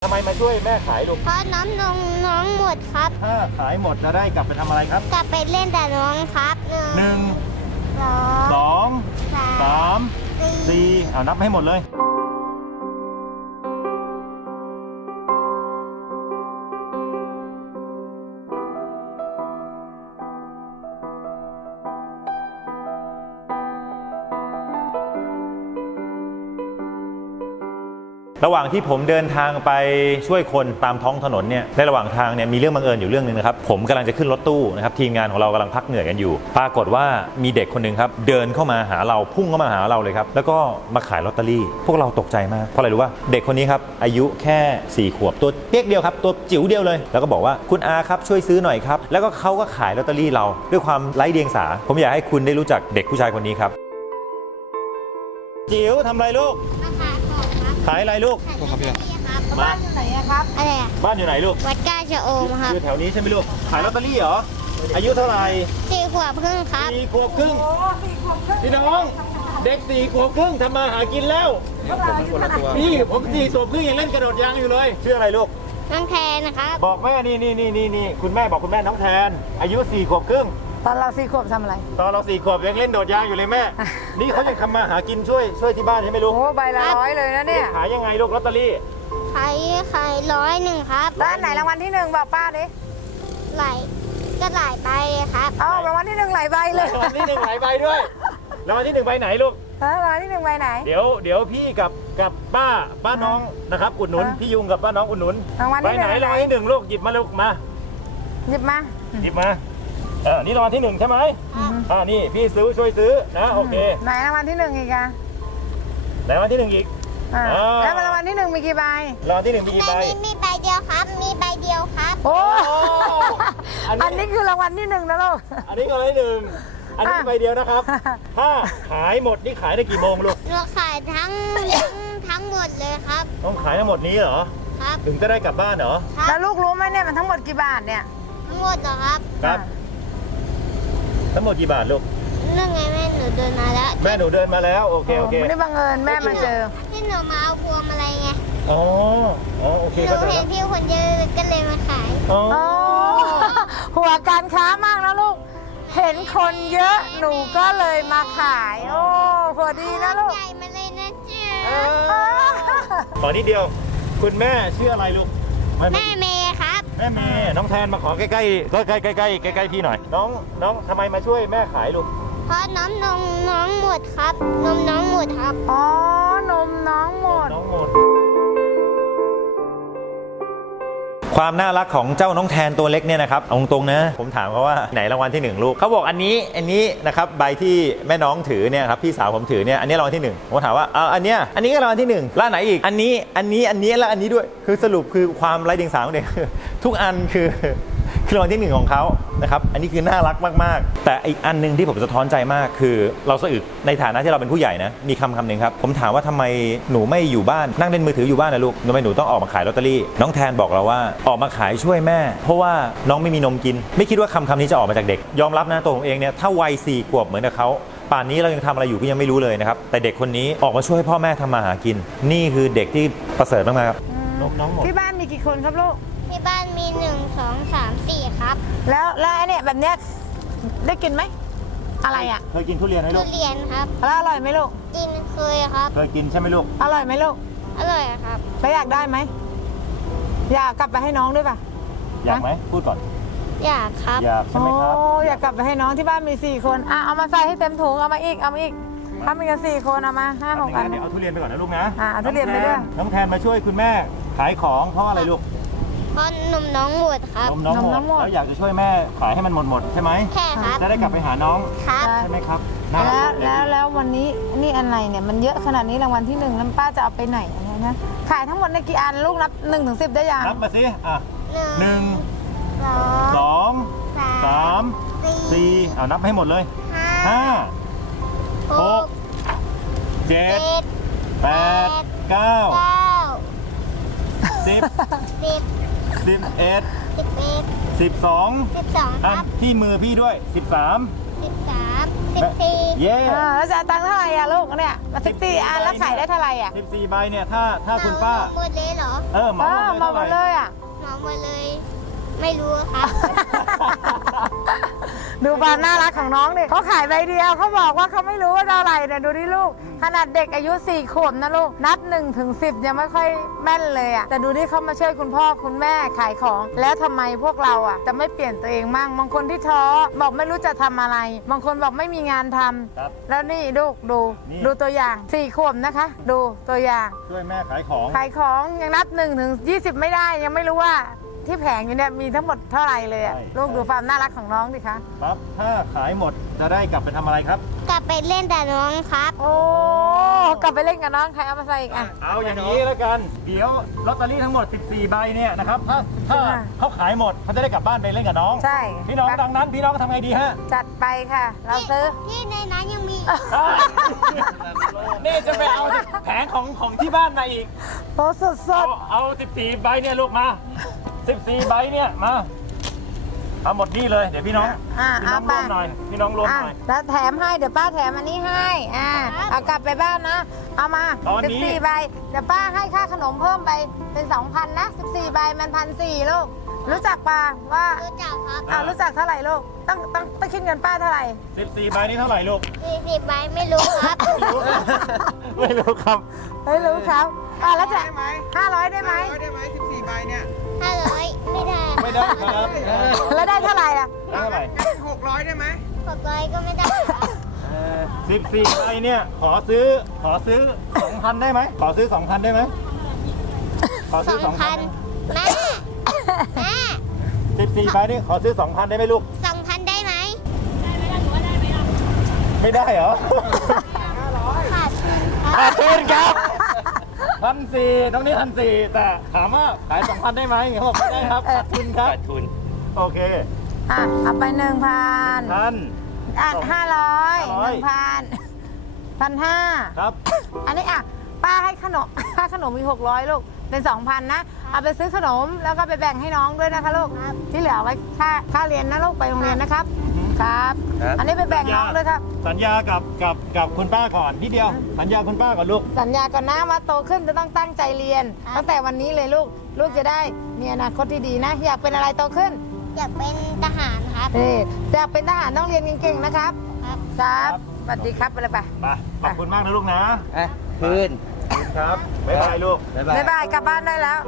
ไมมาช่วยแม่ขายลูกเพราะน้องหมดครับถ้าขายหมดจะได้กลับไปทำอะไรครับกลับไปเล่นแต่น้องครับ 1 2 2 3 4เอานับให้หมดเลยระหว่างที่ผมเดินทางไปช่วยคนตามท้องถนนเนี่ยในระหว่างทางเนี่ยมีเรื่องบังเอิญอยู่เรื่องนึงนะครับผมกำลังจะขึ้นรถตู้นะครับทีมงานของเรากำลังพักเหนื่อยกันอยู่ปรากฏว่ามีเด็กคนหนึ่งครับเดินเข้ามาหาเราพุ่งเข้ามาหาเราเลยครับแล้วก็มาขายลอตเตอรี่พวกเราตกใจมากเพราะอะไรรู้ว่าเด็กคนนี้ครับอายุแค่4 ขวบตัวเปียกเดียวครับตัวจิ๋วเดียวเลยแล้วก็บอกว่าคุณอาครับช่วยซื้อหน่อยครับแล้วก็เขาก็ขายลอตเตอรี่เราด้วยความไร้เดียงสาผมอยากให้คุณได้รู้จักเด็กผู้ชายคนนี้ครับจิ๋วทำอะไรลูกขายอะไรลูกบ้านอยู่ไหนครับอะไรอะบ้านอยู่ไหนลูกวัดก้าชะโอมครับอยู่แถวนี้ใช่ไหมลูกขายลอตเตอรี่เหรออายุเท่าไหร่ 4 ขวบครึ่งครับ 4 ขวบครึ่งพี่น้องเด็ก4 ขวบครึ่งทำมาหากินแล้วพี่ผม4 ขวบครึ่งยังเล่นกระโดดยางอยู่เลยชื่ออะไรลูกน้องแทนนะครับบอกแม่นี่คุณแม่บอกคุณแม่น้องแทนอายุ4 ขวบครึ่งตอนเรา4 ขวบทำอะไรตอนเรา4 ขวบยังเล่นโดดยางอยู่เลยแม่นี่เขายังทำมาหากินช่วยที่บ้านใช่ไหมลูกโอ้ใบละ100เลยนะเนี่ยขายยังไงลูกลอตเตอรี่ขาย101ครับร้านไหนรางวัลที่1บอกป้าดิหลายใบครับรางวัลที่1หลายใบเลยรางวัลที่1หลายใบด้วยรางวัลที่1ใบไหนลูกรางวัลที่1ใบไหนเดี๋ยวพี่กับป้าน้องนะครับอุดหนุนพี่ยุงกับป้าน้องอุดหนุนใบไหนรางวัลที่1ลูกหยิบมาลูกมาหยิบมานี่รางวัลที่1ใช่ไหมนี่พี่ช่วยซื้อนะโอเคไหนรางวัลที่1อีกอะไหนรางวัลที่1อีกแล้วรางวัลที่1มีกี่ใบรางวัลที่1มีกี่ใบมีใบเดียวครับมีใบเดียวครับโอ้อันนี้คือรางวัลที่1นะลูกอันนี้ก็รางวัลที่1อันนี้ใบเดียวนะครับถ้าขายหมดนี่ขายได้กี่โมงลูกเราขายทั้งหมดเลยครับต้องขายทั้งหมดนี้เหรอครับถึงจะได้กลับบ้านเหรอแล้วลูกรู้ไหมเนี่ยมันทั้งหมดกี่บาทเนี่ยทั้งหมดเหรอครับครับทั้งหมดกี่บาทลูกนั่นไงแม่หนูเดินมาแล้วแม่หนูเดินมาแล้วโอเคไม่ได้บังเอิญแม่มาเจอที่หนูมาเอาพวงมาลัยไงอ๋อโอเคหนูเห็นพี่คนเยอะก็เลยมาขายหัวการค้ามากนะลูกเห็นคนเยอะหนูก็เลยมาขายโอ้พอดีนะลูกใหญ่มาเลยนะจ๊ะขอนิดเดียวคุณแม่ชื่ออะไรลูกแม่เมย์ครับแม่เมย์น้องแทนมาขอใกล้พี่หน่อยน้องทำไมมาช่วยแม่ขายลูกเพราะน้องหมดครับน้องหมดครับนมน้องหมดความน่ารักของเจ้าน้องแทนตัวเล็กเนี่ยนะครับเอาตรงๆนะผมถามเขาว่าไหนรางวัลที่1ลูกเขาบอกอันนี้นะครับใบที่แม่น้องถือเนี่ยครับพี่สาวผมถือเนี่ยอันนี้รางวัลที่1ผมถามว่าอันนี้ก็รางวัลที่1แล้วไหนอีกอันนี้แล้วอันนี้ด้วยคือสรุปคือความไร้เดียงสาของเด็กทุกอันคือรางวัลที่1ของเขานะครับอันนี้คือน่ารักมากๆแต่อีกอันนึงที่ผมสะท้อนใจมากคือเราสะอึกในฐานะที่เราเป็นผู้ใหญ่นะมีคำหนึ่งครับผมถามว่าทำไมหนูไม่อยู่บ้านนั่งเล่นมือถืออยู่บ้านนะลูกทำไมหนูต้องออกมาขายลอตเตอรี่น้องแทนบอกเราว่าออกมาขายช่วยแม่เพราะว่าน้องไม่มีนมกินไม่คิดว่าคำนี้จะออกมาจากเด็กยอมรับนะตัวผมเองเนี่ยถ้าวัย4 ขวบเหมือนกับเขาป่านนี้เรายังทำอะไรอยู่ก็ยังไม่รู้เลยนะครับแต่เด็กคนนี้ออกมาช่วยพ่อแม่ทำมาหากินนี่คือเด็กที่ประเสริฐมากๆครับน้องหมดที่บ้านมีกี่คนครับลูกที่บ้านมี1 2 3 4ครับแล้วไอ้เนี่ยแบบเนี้ยได้กินไหมอะไรอ่ะเคยกินทุเรียนไหมลูกทุเรียนครับแล้วอร่อยไหมลูกกินเคยครับเคยกินใช่ไหมลูกอร่อยไหมลูกอร่อยครับแล้วอยากได้ไหมอยากกลับไปให้น้องด้วยป่ะอยากไหมพูดก่อนอยากครับอยากใช่ไหมครับอยากกลับไปให้น้องที่บ้านมี4 คนเอามาใส่ให้เต็มถุงเอามาอีกถ้ามีกัน4 คนเอามา5 6 อันเดี๋ยวเอาทุเรียนไปก่อนนะลูกนะเอาทุเรียนไปด้วยน้องแทนมาช่วยคุณแม่ขายของเพราะอะไรลูกเพราะนมน้องหมดครับนมน้องหมดแล้วอยากจะช่วยแม่ขายให้มันหมดใช่ไหมใช่ครับจะได้กลับไปหาน้องครับใช่ไหมครับแล้ววันนี้นี่อะไรเนี่ยมันเยอะขนาดนี้รางวัลที่1แล้วป้าจะเอาไปไหนอะไรนะขายทั้งหมดในกี่อันลูกนับ1 ถึง 10ได้ยังนับมาสิ1 2 3 4เอานับให้หมดเลย5 6 7 8 9 10 11 12 ครับที่มือพี่ด้วย13 13 14 เย้แล้วจะเอาตังค์เท่าไหร่อะลูกเนี่ยมา14 อันแล้วขายได้เท่าไหร่อะ 14 ใบเนี่ยถ้าคุณป้าหมดเลยเหรอเหมามาหมดเลยอะหมอหมดเลย ไม่รู้ครับดูความน่ารักของน้องดิเขาขายใบเดียวเขาบอกว่าเขาไม่รู้ว่าเท่าไหร่เนี่ยดูดิลูก ขนาดเด็กอายุ4 ขวบนะลูก นับ1 ถึง 10ยังไม่ค่อยแม่นเลยอะแต่ดูดิเขามาช่วยคุณพ่อคุณแม่ขายของ แล้วทำไมพวกเราอะจะไม่เปลี่ยนตัวเองมั่งบางคนที่ท้อบอกไม่รู้จะทำอะไร บางคนบอกไม่มีงานทำครับแล้วนี่ลูกดูนี่ดูตัวอย่าง4 ขวบนะคะ ดูตัวอย่างช่วยแม่ขายของขายของยังนับ1 ถึง 20 ไม่ได้ยังไม่รู้ว่าที่แผงอยู่เนี่ยมีทั้งหมดเท่าไหร่เลยอะใช่ลูกดูความน่ารักของน้องดิคะครับ ถ้าขายหมดจะได้กลับไปทำอะไรครับกลับไปเล่นแต่น้องครับโอ้กลับไปเล่นกับน้องใครเอามาใส่อีกอ่ะเอาอย่างนี้แล้วกัน เดี๋ยวลอตเตอรี่ทั้งหมด 14 ใบเนี่ยนะครับ ถ้าค่ะเขาขายหมดเขาจะได้กลับบ้านไปเล่นกับน้องใช่พี่น้องดังนั้นพี่น้องทำไงดีฮะจัดไปค่ะ เราซื้อที่ในนั้นยังมีนี่จะไปเอาแผงของที่บ้านมาอีกโอ้สดสดเอา14 ใบเนี่ยลูกมา 14 ใบเนี่ยมาเอาหมดนี่เลยเดี๋ยวพี่น้อง พี่น้องรวมหน่อยพี่น้องรวมหน่อยแล้วแถมให้เดี๋ยวป้าแถมอันนี้ให้เอากลับไปบ้านนะ เอามาตอนนี้ 14 ใบเดี๋ยวป้าให้ค่าขนมเพิ่มไปเป็น 2,000 นะ 14 ใบมัน1,400ลูกรู้จักป่าว่ารู้จักครับรู้จักเท่าไหร่ลูกต้องคิดเงินป้าเท่าไหร่ 14 ใบนี่เท่าไหร่ลูก 40 ใบไม่รู้ครับไม่รู้ครับไม่รู้ครับแล้วจะ500 ได้ไหมได้ไหม14 ใบเนี่ย 500 ไม่ได้ไม่ได้ครับแล้วได้เท่าไหร่ล่ะได้เท่าไหร่งั้น600 ได้ไหม 600ก็ไม่ได้ครับ 14 ใบเนี่ยขอซื้อ 2,000 ได้ไหมขอซื้อ 2,000 ได้ไหมขอซื้อ 2,000 แม่ แม่ 14 ใบนี่ขอซื้อ 2,000 ได้ไหมลูก 2,000 ได้ไหมไม่ได้เหรอขาดทุนครับขาดทุนครับ1,400ตรงนี้1,400แต่ถามว่าขาย 2,000 ได้ไหมเขาบอกไม่ได้ครับขาดทุนครับขาดทุนโอเคเอาไป 1,000 ท่าน 500 1,000 1,500 ครับอันนี้ป้าให้ขนม ค่าขนมมี600ลูกเป็น 2,000 นะเอาไปซื้อขนมแล้วก็ไปแบ่งให้น้องด้วยนะคะลูกที่เหลือเอาไว้ค่าเรียนนะลูกไปโรงเรียนนะครับครับ อันนี้ไปแบ่งน้องด้วยครับสัญญากับคุณป้าก่อนนิดเดียว สัญญาคุณป้าก่อนลูกสัญญาก่อนนะว่าโตขึ้นจะต้องตั้งใจเรียน ตั้งแต่วันนี้เลยลูกจะได้มีอนาคตที่ดีนะ อยากเป็นอะไรโตขึ้นอยากเป็นทหารครับอยากเป็นทหารต้องเรียนเก่งๆนะครับครับครับสวัสดีครับไปเลยไปมาขอบคุณมากนะลูกนะคืนขอบคุณครับบ๊ายบายลูกบ๊ายบายกลับบ้านได้แล้ว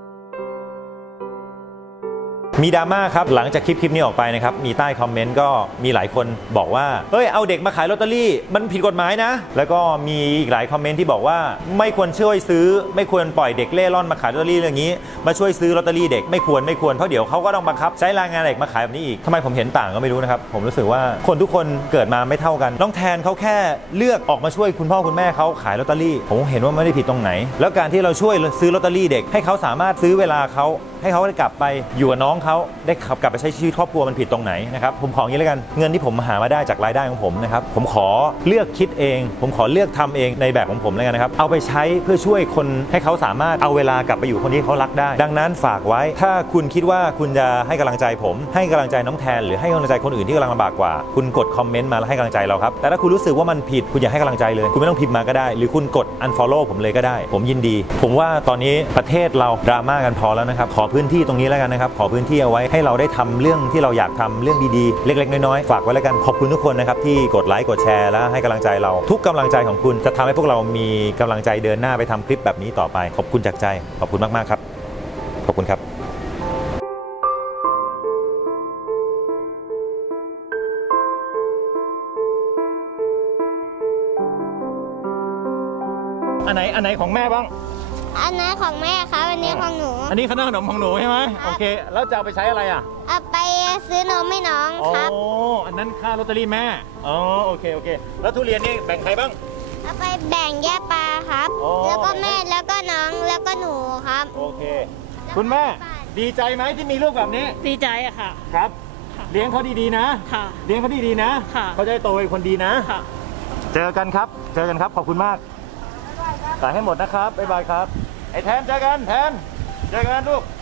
มีดราม่าครับหลังจากคลิปนี้ออกไปนะครับมีใต้คอมเมนต์ก็มีหลายคนบอกว่าเฮ้ยเอาเด็กมาขายลอตเตอรี่มันผิดกฎหมายนะแล้วก็มีอีกหลายคอมเมนต์ที่บอกว่าไม่ควรช่วยซื้อไม่ควรปล่อยเด็กเล่ร่อนมาขายลอตเตอรี่อย่างนี้มาช่วยซื้อลอตเตอรี่เด็กไม่ควรเพราะเดี๋ยวเขาก็ต้องบังคับใช้แรงงานเด็กมาขายแบบนี้อีกทำไมผมเห็นต่างก็ไม่รู้นะครับผมรู้สึกว่าคนทุกคนเกิดมาไม่เท่ากันน้องแทนเขาแค่เลือกออกมาช่วยคุณพ่อคุณแม่เขาขายลอตเตอรี่ผมเห็นว่าไม่ได้ผิดตรงไหนแล้วการที่เราช่วยซื้อลอตเตอรี่เด็กให้เขาสามารถซื้อเวลาเขาให้เขาได้กลับไปอยู่กับน้องเขาได้กลับไปใช้ชีวิตครอบครัวมันผิดตรงไหนนะครับผมขออย่างนี้แล้วกันเงินที่ผมหามาได้จากรายได้ของผมนะครับผมขอเลือกคิดเองผมขอเลือกทำเองในแบบของผมแล้วกันนะครับเอาไปใช้เพื่อช่วยคนให้เขาสามารถเอาเวลากลับไปอยู่คนที่เขารักได้ดังนั้นฝากไว้ถ้าคุณคิดว่าคุณจะให้กำลังใจผมให้กำลังใจน้องแทนหรือให้กำลังใจคนอื่นที่กำลังลำบากกว่าคุณกดคอมเมนต์มาแล้วให้กำลังใจเราครับแต่ถ้าคุณรู้สึกว่ามันผิดคุณอยากให้กำลังใจเลยคุณไม่ต้องพิมพ์มาก็ได้หรือคุณกด unfollow ผมเลยก็ได้ผมยินดีผมว่าตอนนี้ประเทศเราดราม่ากันพอแล้วนะครับขอพื้นที่ตรงนี้แล้วกันนะครับขอพื้นที่เอาไว้ให้เราได้ทำเรื่องที่เราอยากทำเรื่องดีๆเล็กๆน้อยๆฝากไว้แล้วกันขอบคุณทุกคนนะครับที่กดไลค์กดแชร์และให้กำลังใจเราทุกกำลังใจของคุณจะทำให้พวกเรามีกำลังใจเดินหน้าไปทำคลิปแบบนี้ต่อไปขอบคุณจากใจขอบคุณมากๆครับขอบคุณครับอันไหนของแม่บ้างอันนั้นของแม่ครับ อันนี้ของหนูอันนี้ขนมของหนูใช่ไหมโอเคแล้วจะเอาไปใช้อะไรอ่ะเอาไปซื้อนมให้น้องครับอ๋ออันนั้นค่าลอตเตอรี่แม่อ๋อโอเคแล้วทุเรียนนี่แบ่งใครบ้างเอาไปแบ่งย่าปลาครับอ๋อแล้วก็แม่แล้วก็น้องแล้วก็หนูครับโอเค คุณแม่ดีใจไหมที่มีลูกแบบนี้ดีใจอะค่ะครับ เลี้ยงเขาดีๆนะค่ะเลี้ยงเขาดีๆนะค่ะเขาจะได้โตเป็นคนดีนะค่ะเจอกันครับขอบคุณมากขายให้หมดนะครับบ๊ายบายครับไอ้แทนเจอกันลูก